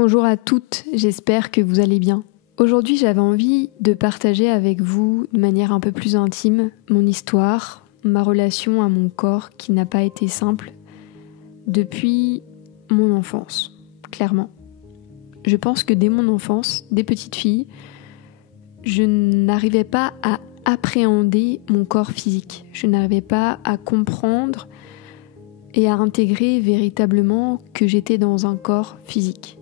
Bonjour à toutes, j'espère que vous allez bien. Aujourd'hui, j'avais envie de partager avec vous de manière un peu plus intime mon histoire, ma relation à mon corps qui n'a pas été simple depuis mon enfance, clairement. Je pense que dès mon enfance, dès petite fille, je n'arrivais pas à appréhender mon corps physique. Je n'arrivais pas à comprendre et à intégrer véritablement que j'étais dans un corps physique.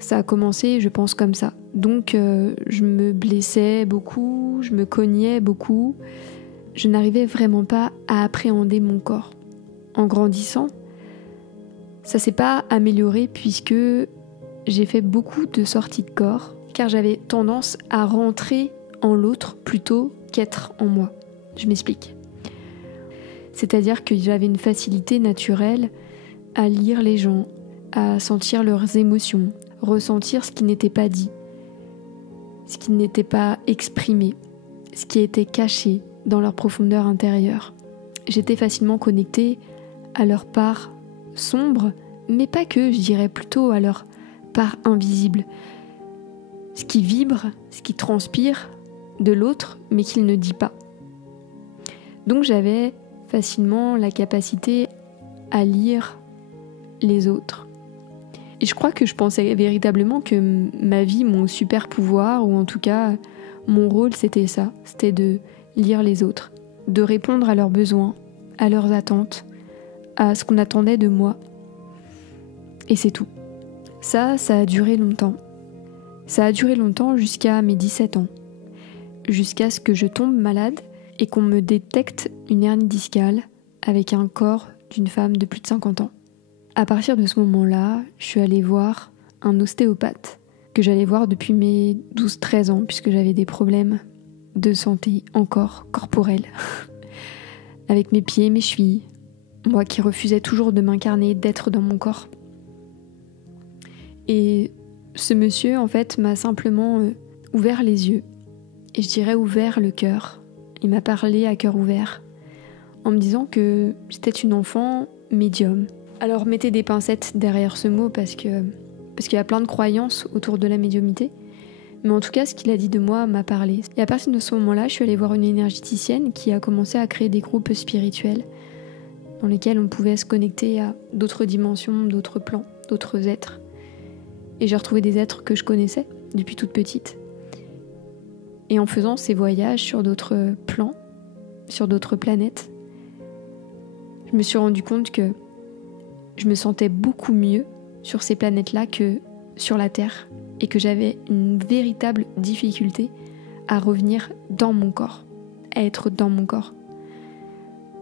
Ça a commencé, je pense, comme ça. Donc, je me blessais beaucoup, je me cognais beaucoup. Je n'arrivais vraiment pas à appréhender mon corps. En grandissant, ça s'est pas amélioré puisque j'ai fait beaucoup de sorties de corps, car j'avais tendance à rentrer en l'autre plutôt qu'être en moi. Je m'explique. C'est-à-dire que j'avais une facilité naturelle à lire les gens, à sentir leurs émotions, ressentir ce qui n'était pas dit, ce qui n'était pas exprimé, ce qui était caché dans leur profondeur intérieure. J'étais facilement connectée à leur part sombre, mais pas que, je dirais plutôt à leur part invisible. Ce qui vibre, ce qui transpire de l'autre, mais qu'il ne dit pas. Donc j'avais facilement la capacité à lire les autres. Et je crois que je pensais véritablement que ma vie, mon super pouvoir, ou en tout cas mon rôle, c'était ça. C'était de lire les autres, de répondre à leurs besoins, à leurs attentes, à ce qu'on attendait de moi. Et c'est tout. Ça a duré longtemps. Ça a duré longtemps jusqu'à mes 17 ans. Jusqu'à ce que je tombe malade et qu'on me détecte une hernie discale avec un corps d'une femme de plus de 50 ans. À partir de ce moment-là, je suis allée voir un ostéopathe que j'allais voir depuis mes 12-13 ans puisque j'avais des problèmes de santé encore corporels avec mes pieds et mes chevilles, moi qui refusais toujours de m'incarner, d'être dans mon corps. Et ce monsieur, en fait, m'a simplement ouvert les yeux et je dirais ouvert le cœur. Il m'a parlé à cœur ouvert en me disant que j'étais une enfant médium. Alors mettez des pincettes derrière ce mot parce qu'il y a plein de croyances autour de la médiumnité. Mais en tout cas, ce qu'il a dit de moi m'a parlé. Et à partir de ce moment-là, je suis allée voir une énergéticienne qui a commencé à créer des groupes spirituels dans lesquels on pouvait se connecter à d'autres dimensions, d'autres plans, d'autres êtres. Et j'ai retrouvé des êtres que je connaissais depuis toute petite. Et en faisant ces voyages sur d'autres plans, sur d'autres planètes, je me suis rendu compte que je me sentais beaucoup mieux sur ces planètes-là que sur la Terre et que j'avais une véritable difficulté à revenir dans mon corps, à être dans mon corps.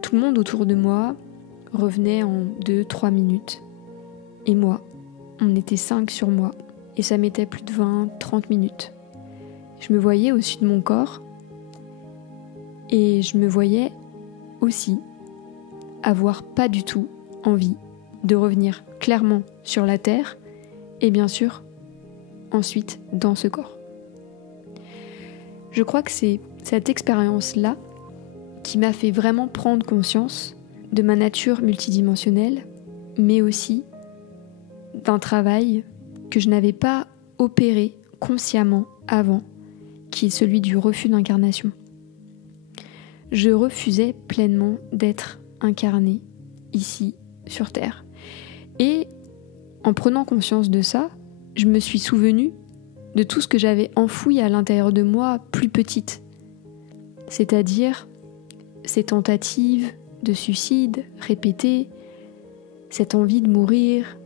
Tout le monde autour de moi revenait en 2-3 minutes. Et moi, on était 5 sur moi et ça mettait plus de 20-30 minutes. Je me voyais au-dessus de mon corps et je me voyais aussi avoir pas du tout envie de revenir clairement sur la terre et bien sûr ensuite dans ce corps. Je crois que c'est cette expérience-là qui m'a fait vraiment prendre conscience de ma nature multidimensionnelle, mais aussi d'un travail que je n'avais pas opéré consciemment avant, qui est celui du refus d'incarnation. Je refusais pleinement d'être incarnée ici sur Terre. Et en prenant conscience de ça, je me suis souvenue de tout ce que j'avais enfoui à l'intérieur de moi plus petite. C'est-à-dire ces tentatives de suicide répétées, cette envie de mourir,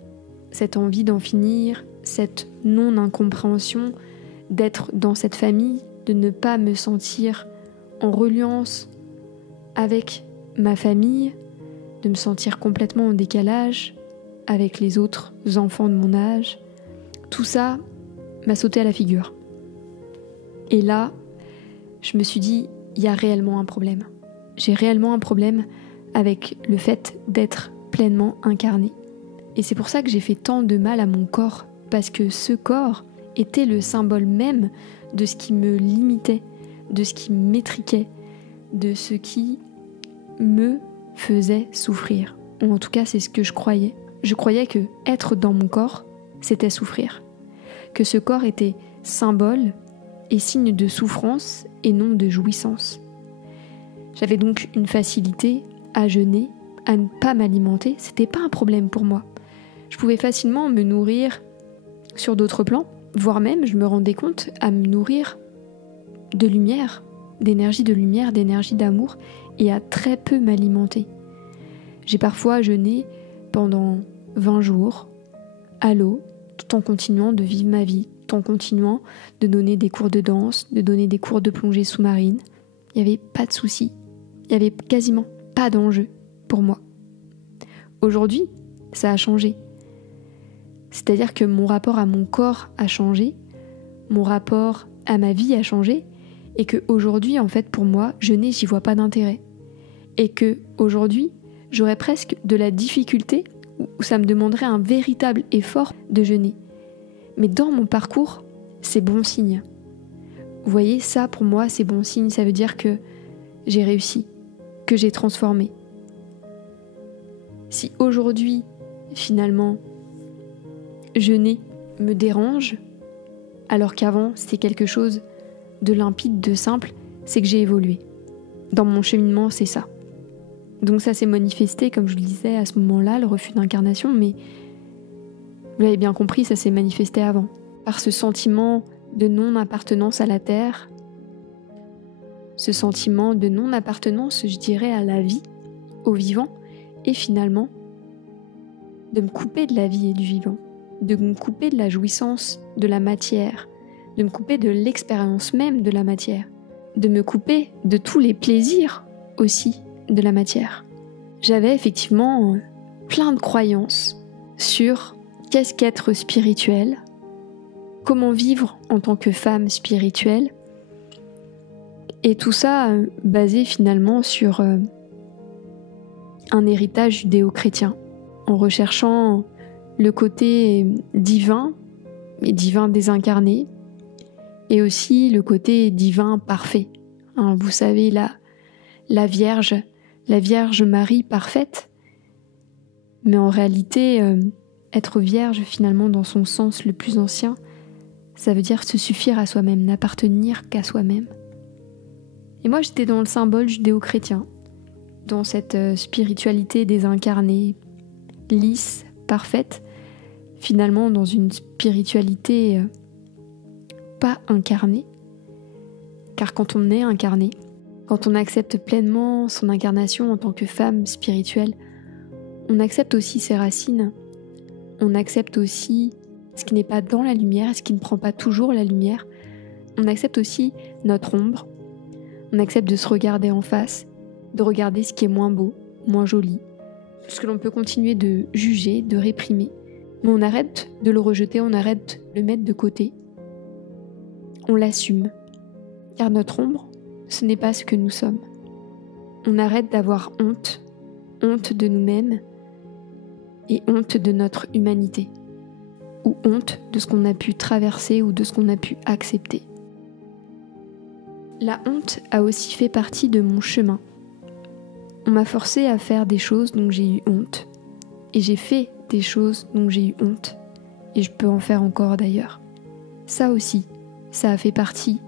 cette envie d'en finir, cette non-incompréhension d'être dans cette famille, de ne pas me sentir en reliance avec ma famille, de me sentir complètement en décalage avec les autres enfants de mon âge. Tout ça m'a sauté à la figure. Et là, je me suis dit, il y a réellement un problème. J'ai réellement un problème avec le fait d'être pleinement incarnée. Et c'est pour ça que j'ai fait tant de mal à mon corps, parce que ce corps était le symbole même de ce qui me limitait, de ce qui m'étriquait, de ce qui me faisait souffrir. Ou en tout cas, c'est ce que je croyais. Je croyais que être dans mon corps c'était souffrir. Que ce corps était symbole et signe de souffrance et non de jouissance. J'avais donc une facilité à jeûner, à ne pas m'alimenter, c'était pas un problème pour moi. Je pouvais facilement me nourrir sur d'autres plans, voire même, je me rendais compte, à me nourrir de lumière, d'énergie de lumière, d'énergie d'amour, et à très peu m'alimenter. J'ai parfois jeûné pendant 20 jours, à l'eau, tout en continuant de vivre ma vie, tout en continuant de donner des cours de danse, de donner des cours de plongée sous-marine. Il n'y avait pas de soucis, il n'y avait quasiment pas d'enjeu pour moi. Aujourd'hui, ça a changé. C'est-à-dire que mon rapport à mon corps a changé, mon rapport à ma vie a changé, et que aujourd'hui, en fait, pour moi, jeûner, j'y vois pas d'intérêt. Et que aujourd'hui, j'aurais presque de la difficulté, où ça me demanderait un véritable effort de jeûner. Mais dans mon parcours, c'est bon signe. Vous voyez, ça pour moi, c'est bon signe. Ça veut dire que j'ai réussi, que j'ai transformé. Si aujourd'hui, finalement, jeûner me dérange, alors qu'avant, c'était quelque chose de limpide, de simple, c'est que j'ai évolué. Dans mon cheminement, c'est ça. Donc ça s'est manifesté, comme je le disais à ce moment-là, le refus d'incarnation, mais vous l'avez bien compris, ça s'est manifesté avant. Par ce sentiment de non-appartenance à la terre, ce sentiment de non-appartenance, je dirais, à la vie, au vivant, et finalement, de me couper de la vie et du vivant, de me couper de la jouissance de la matière, de me couper de l'expérience même de la matière, de me couper de tous les plaisirs aussi de la matière. J'avais effectivement plein de croyances sur qu'est-ce qu'être spirituel, comment vivre en tant que femme spirituelle, et tout ça basé finalement sur un héritage judéo-chrétien, en recherchant le côté divin, et divin désincarné, et aussi le côté divin parfait. Vous savez, la Vierge Marie parfaite, mais en réalité, être vierge finalement dans son sens le plus ancien, ça veut dire se suffire à soi-même, n'appartenir qu'à soi-même. Et moi j'étais dans le symbole judéo-chrétien, dans cette spiritualité désincarnée, lisse, parfaite, finalement dans une spiritualité pas incarnée, car quand on est incarné, quand on accepte pleinement son incarnation en tant que femme spirituelle, on accepte aussi ses racines, on accepte aussi ce qui n'est pas dans la lumière, ce qui ne prend pas toujours la lumière, on accepte aussi notre ombre, on accepte de se regarder en face, de regarder ce qui est moins beau, moins joli, ce que l'on peut continuer de juger, de réprimer, mais on arrête de le rejeter, on arrête de le mettre de côté, on l'assume, car notre ombre, ce n'est pas ce que nous sommes. On arrête d'avoir honte de nous-mêmes et honte de notre humanité, ou honte de ce qu'on a pu traverser ou de ce qu'on a pu accepter. La honte a aussi fait partie de mon chemin. On m'a forcé à faire des choses dont j'ai eu honte, et j'ai fait des choses dont j'ai eu honte, et je peux en faire encore d'ailleurs. Ça aussi, ça a fait partie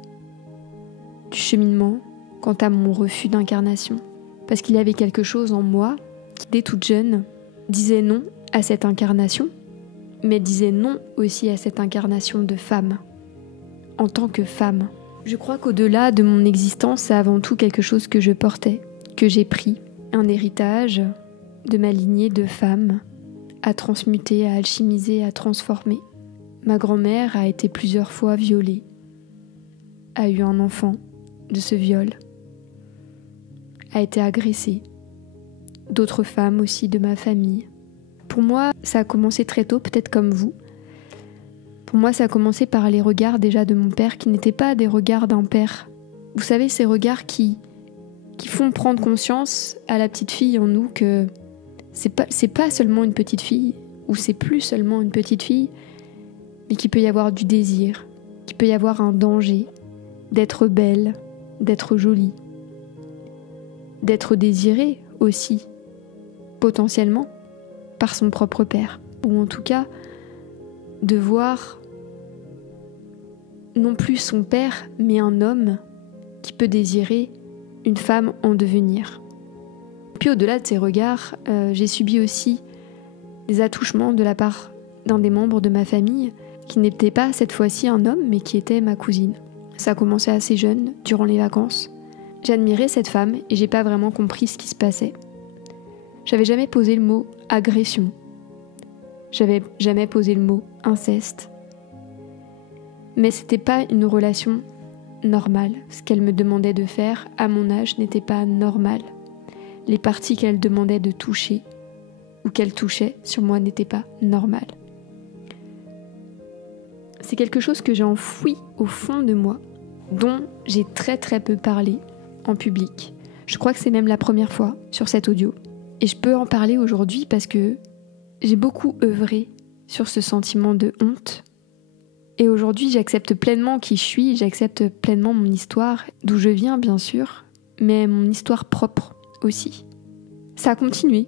du cheminement quant à mon refus d'incarnation. Parce qu'il y avait quelque chose en moi qui, dès toute jeune, disait non à cette incarnation, mais disait non aussi à cette incarnation de femme, en tant que femme. Je crois qu'au-delà de mon existence, c'est avant tout quelque chose que je portais, que j'ai pris, un héritage de ma lignée de femmes, à transmuter, à alchimiser, à transformer. Ma grand-mère a été plusieurs fois violée, a eu un enfant de ce viol, a été agressée, d'autres femmes aussi de ma famille. Pour moi, ça a commencé très tôt, peut-être comme vous. Pour moi, ça a commencé par les regards déjà de mon père, qui n'étaient pas des regards d'un père. Vous savez, ces regards qui font prendre conscience à la petite fille en nous que c'est pas seulement une petite fille, ou c'est plus seulement une petite fille, mais qu'il peut y avoir du désir, qu'il peut y avoir un danger, d'être belle, d'être jolie, d'être désirée aussi, potentiellement, par son propre père. Ou en tout cas, de voir non plus son père, mais un homme qui peut désirer une femme en devenir. Puis au-delà de ces regards, j'ai subi aussi des attouchements de la part d'un des membres de ma famille, qui n'était pas cette fois-ci un homme, mais qui était ma cousine. Ça a commencé assez jeune, durant les vacances. J'admirais cette femme et j'ai pas vraiment compris ce qui se passait. J'avais jamais posé le mot agression. J'avais jamais posé le mot inceste. Mais c'était pas une relation normale. Ce qu'elle me demandait de faire à mon âge n'était pas normal. Les parties qu'elle demandait de toucher ou qu'elle touchait sur moi n'étaient pas normales. C'est quelque chose que j'ai enfoui au fond de moi, dont j'ai très très peu parlé en public. Je crois que c'est même la première fois sur cet audio. Et je peux en parler aujourd'hui parce que j'ai beaucoup œuvré sur ce sentiment de honte. Et aujourd'hui, j'accepte pleinement qui je suis, j'accepte pleinement mon histoire, d'où je viens bien sûr, mais mon histoire propre aussi. Ça a continué,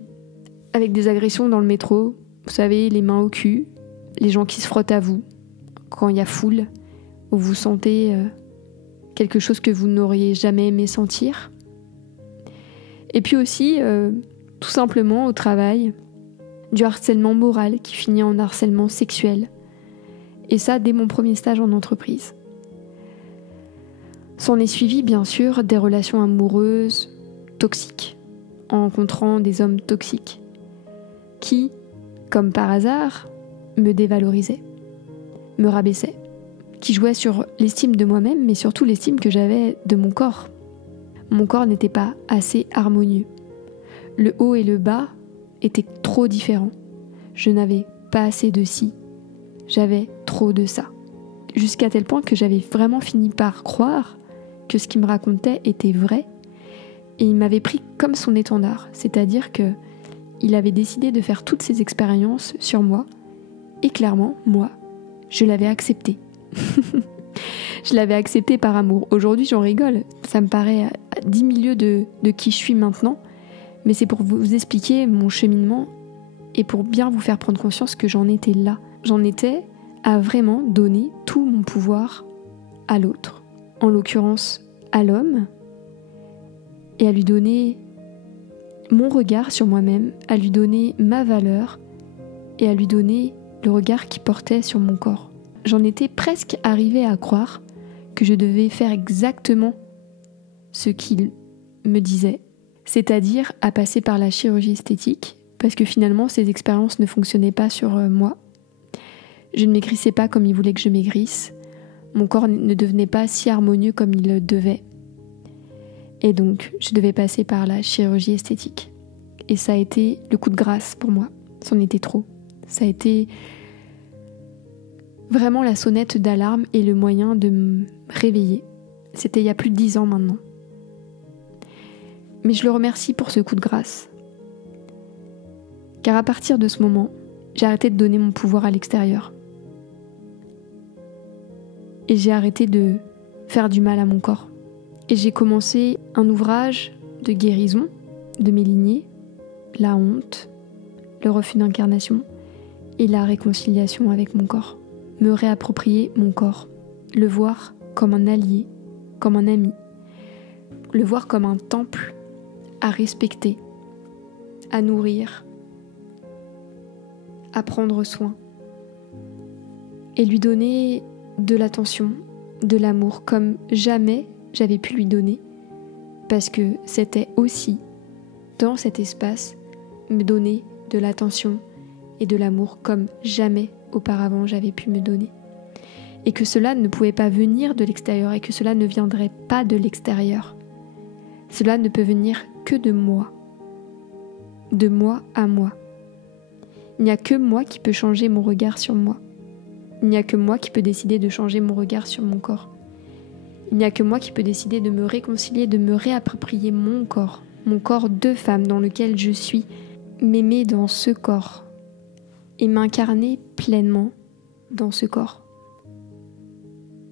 avec des agressions dans le métro, vous savez, les mains au cul, les gens qui se frottent à vous, quand il y a foule, où vous sentez quelque chose que vous n'auriez jamais aimé sentir. Et puis aussi, tout simplement au travail, du harcèlement moral qui finit en harcèlement sexuel. Et ça, dès mon premier stage en entreprise. S'en est suivi, bien sûr, des relations amoureuses toxiques, en rencontrant des hommes toxiques, qui, comme par hasard, me dévalorisaient, me rabaissaient, qui jouaient sur l'estime de moi-même, mais surtout l'estime que j'avais de mon corps. Mon corps n'était pas assez harmonieux. Le haut et le bas étaient trop différents. Je n'avais pas assez de ci, j'avais trop de ça. Jusqu'à tel point que j'avais vraiment fini par croire que ce qu'il me racontait était vrai, et il m'avait pris comme son étendard, c'est-à-dire que il avait décidé de faire toutes ces expériences sur moi, et clairement, moi, je l'avais accepté. Je l'avais accepté par amour. Aujourd'hui, j'en rigole, ça me paraît à 10 000 lieues de qui je suis maintenant, mais c'est pour vous expliquer mon cheminement et pour bien vous faire prendre conscience que j'en étais là. J'en étais à vraiment donner tout mon pouvoir à l'autre, en l'occurrence à l'homme, et à lui donner mon regard sur moi-même, à lui donner ma valeur et à lui donner le regard qu'il portait sur mon corps. J'en étais presque arrivée à croire que je devais faire exactement ce qu'il me disait, c'est-à-dire à passer par la chirurgie esthétique, parce que finalement ces expériences ne fonctionnaient pas sur moi. Je ne maigrissais pas comme il voulait que je maigrisse, mon corps ne devenait pas si harmonieux comme il le devait. Et donc, je devais passer par la chirurgie esthétique. Et ça a été le coup de grâce pour moi. C'en était trop. Ça a été vraiment la sonnette d'alarme et le moyen de me réveiller. C'était il y a plus de 10 ans maintenant. Mais je le remercie pour ce coup de grâce. Car à partir de ce moment, j'ai arrêté de donner mon pouvoir à l'extérieur. Et j'ai arrêté de faire du mal à mon corps. Et j'ai commencé un ouvrage de guérison de mes lignées, la honte, le refus d'incarnation et la réconciliation avec mon corps. Me réapproprier mon corps, le voir comme un allié, comme un ami, le voir comme un temple à respecter, à nourrir, à prendre soin et lui donner de l'attention, de l'amour comme jamais j'avais pu lui donner, parce que c'était aussi, dans cet espace, me donner de l'attention et de l'amour comme jamais auparavant j'avais pu me donner. Et que cela ne pouvait pas venir de l'extérieur et que cela ne viendrait pas de l'extérieur. Cela ne peut venir que de moi à moi. Il n'y a que moi qui peux changer mon regard sur moi. Il n'y a que moi qui peux décider de changer mon regard sur mon corps. Il n'y a que moi qui peux décider de me réconcilier, de me réapproprier mon corps de femme dans lequel je suis, m'aimer dans ce corps et m'incarner pleinement dans ce corps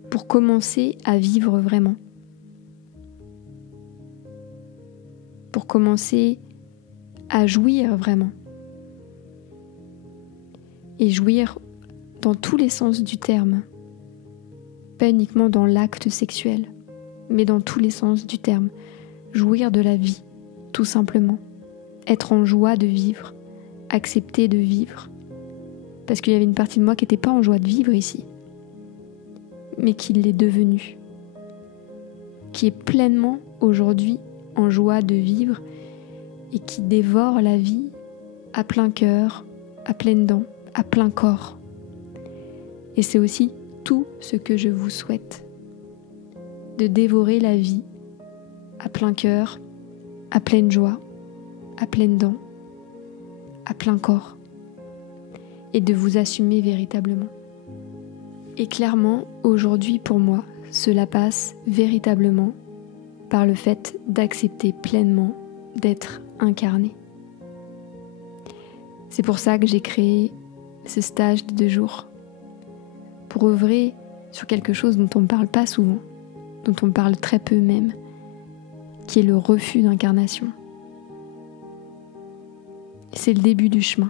pour commencer à vivre vraiment, pour commencer à jouir vraiment et jouir dans tous les sens du terme. Pas uniquement dans l'acte sexuel, mais dans tous les sens du terme. Jouir de la vie, tout simplement. Être en joie de vivre, accepter de vivre. Parce qu'il y avait une partie de moi qui n'était pas en joie de vivre ici, mais qui l'est devenue. Qui est pleinement aujourd'hui en joie de vivre et qui dévore la vie à plein cœur, à pleines dents, à plein corps. Et c'est aussi tout ce que je vous souhaite, de dévorer la vie à plein cœur, à pleine joie, à pleines dents, à plein corps, et de vous assumer véritablement. Et clairement, aujourd'hui pour moi, cela passe véritablement par le fait d'accepter pleinement d'être incarné. C'est pour ça que j'ai créé ce stage de 2 jours, pour œuvrer sur quelque chose dont on ne parle pas souvent, dont on parle très peu même, qui est le refus d'incarnation. C'est le début du chemin.